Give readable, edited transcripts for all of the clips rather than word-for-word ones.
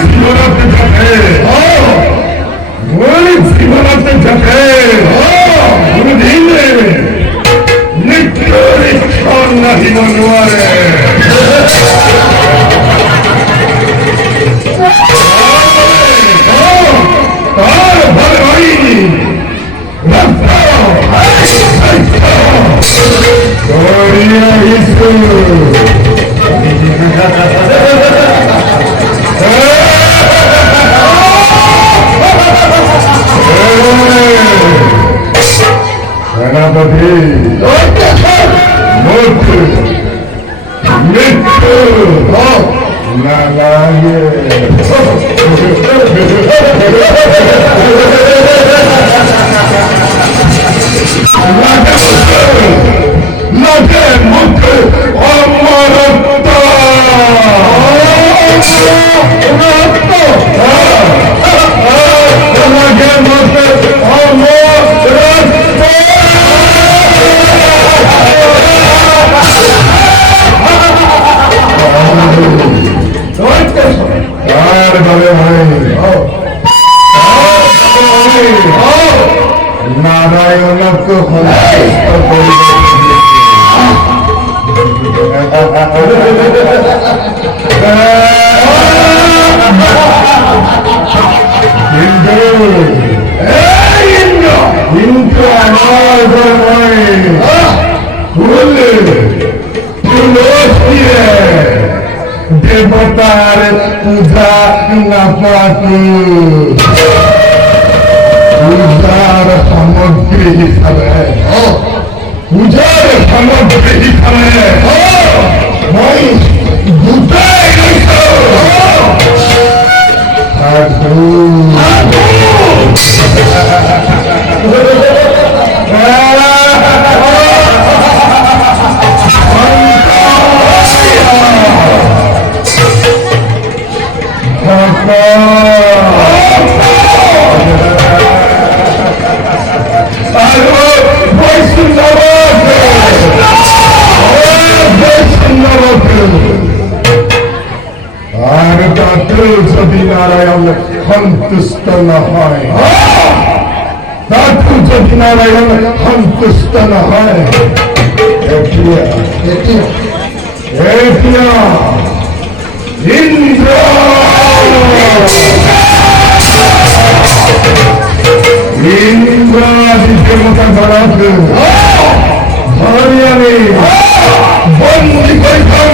জীবনাতে যাবে ওই জীবনাতে যাবে কোনদিন মৃত্যুর ইচ্ছন নাহি মনোয়ারে তার ভালো হয়নি সেনাপতি মৃত্যু না লাগে লাগে মুখে অমরত্ব লাগে মুখে অমরত্ব আর বলে ভাই নারায়ণকে কিন্তু আমার দেবতার পূজা না পাতু পূজার সামগ্রী হিসাবে পূজার সামগ্রী হিসাবে মই দুটাই আর তাতে যদি নারায়ণ সন্তুষ্ট না হয় তাতে যদি নারায়ণ সন্তুষ্ট না হয় ইন্দ্র ইন্দ্রাদি দেবতা গণকে ধরি আমি বন্দি করিতাম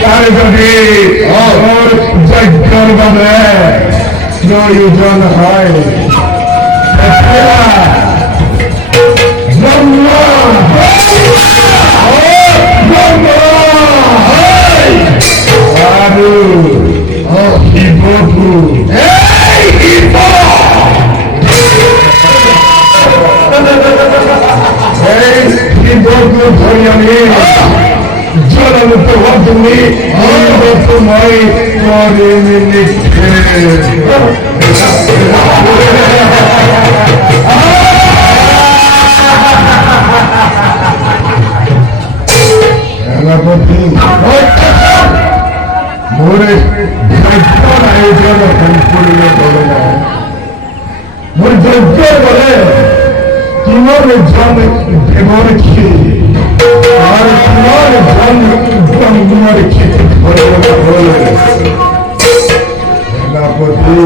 তারে যদি যজ্ঞর ভাবে প্রয়োজন হয় ধরি আমি জনমুক্ত তুমি তোমায় করে নিচ্ছে সেনাপতি মোরে যজ্ঞর আয়োজন সম্পূর্ণ করে না মোর যজ্ঞ বলে তোমার জন দেবর খেয়ে আর তোমার জন ব্রহ্মার খেতে ধরে বলে সেনাপতি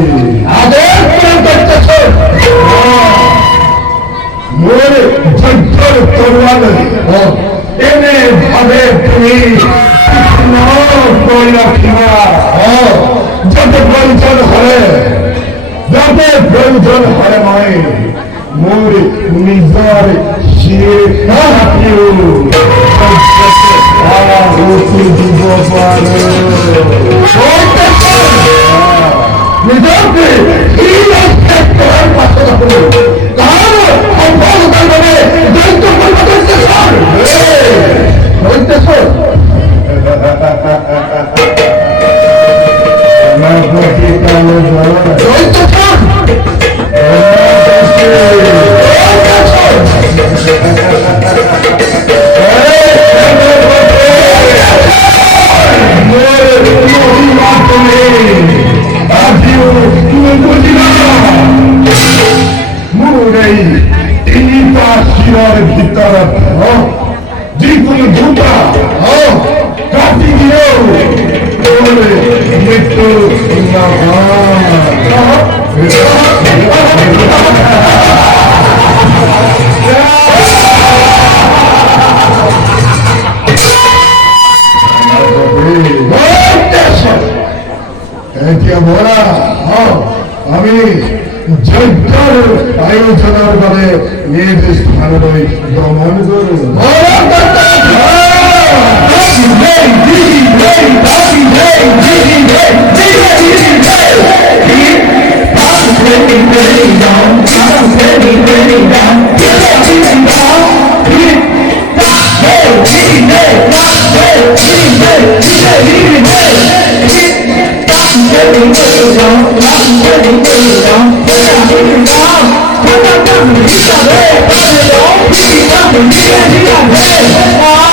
আদেশ করতেছ মোর যজ্ঞর তরোয়াল এনে ভাবে তুমি যাতে প্রয়োজন হয় নয় মোর নিজের শিরে দিব নিজকে আমি যজ্ঞের আয়োজনের পরে নিজ স্থানে দমন করব। Hey!